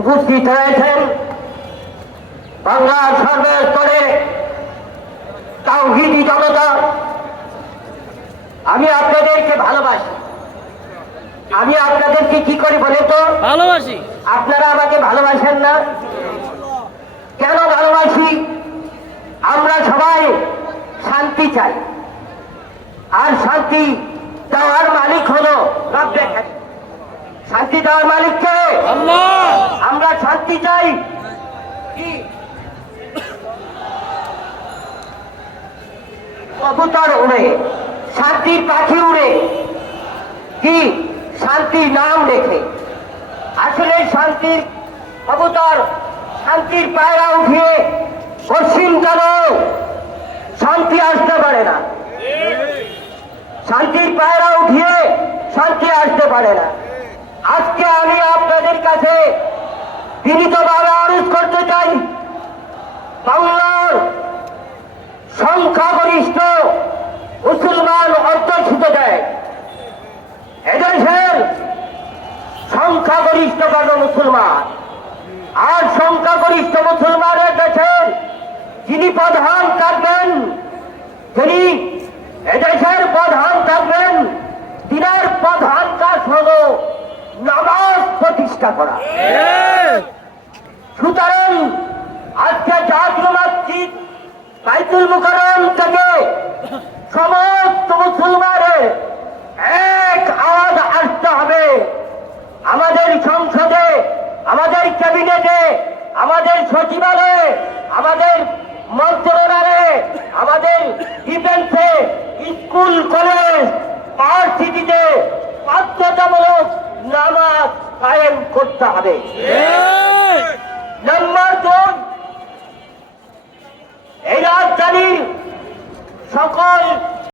উপস্থিত হয়েছেন বাংলার সর্বস্তরে তাওহীদি জনতা। আমি আপনাদেরকে ভালোবাসি। আমি আপনাদেরকে কি করি বলে তো ভালোবাসি। আপনারা আমাকে ভালোবাসেন না কেন? ভালোবাসি, আমরা সবাই শান্তি চাই, আর শান্তি দেওয়ার মালিক হলো রব্বে কারীম। শান্তি দেওয়ার মালিক কে? আল্লাহ। আমরা শান্তি চাই কি? কবুতর উড়ে, শান্তির পাখি উড়ে, কি শান্তির নাম রেখে। আসলে শান্তির কবুতর, শান্তির পায়রা উঠিয়ে পশ্চিম কেন শান্তি আসতে পারে না। শান্তির পায়রা উঠিয়ে শান্তি আসতে পারে না। আজকে আমি আপনাদের কাছে বিনীতভাবে আরজ করতে চাই, বাংলার সংখ্যাগরিষ্ঠ মুসলমান অধ্যুষিত দেয়, এদেশের সংখ্যাগরিষ্ঠ মুসলমান, আর সংখ্যাগরিষ্ঠ মুসলমানের দেশের যিনি প্রধান থাকবেন, যিনি এদেশের প্রধান থাকবেন, তিনার প্রধান কাজ হল নামাজ প্রতিষ্ঠা করা। সুতরাং আজকে জাতীয় মসজিদ বাইতুল মুকাররম থেকে সমস্ত মুসলমানের এক আওয়াজ আসতে হবে। আমাদের সংসদে, আমাদের ক্যাবিনেটে, আমাদের সচিবালয়ে, আমাদের মন্ত্রণালয়ে, আমাদের ডিফেন্সে, স্কুল কলেজ ভার্সিটিতে বাধ্যতামূলক নামাজ কায়েম করতে হবে। নাম্বার 2, এই রাজধানীর সকল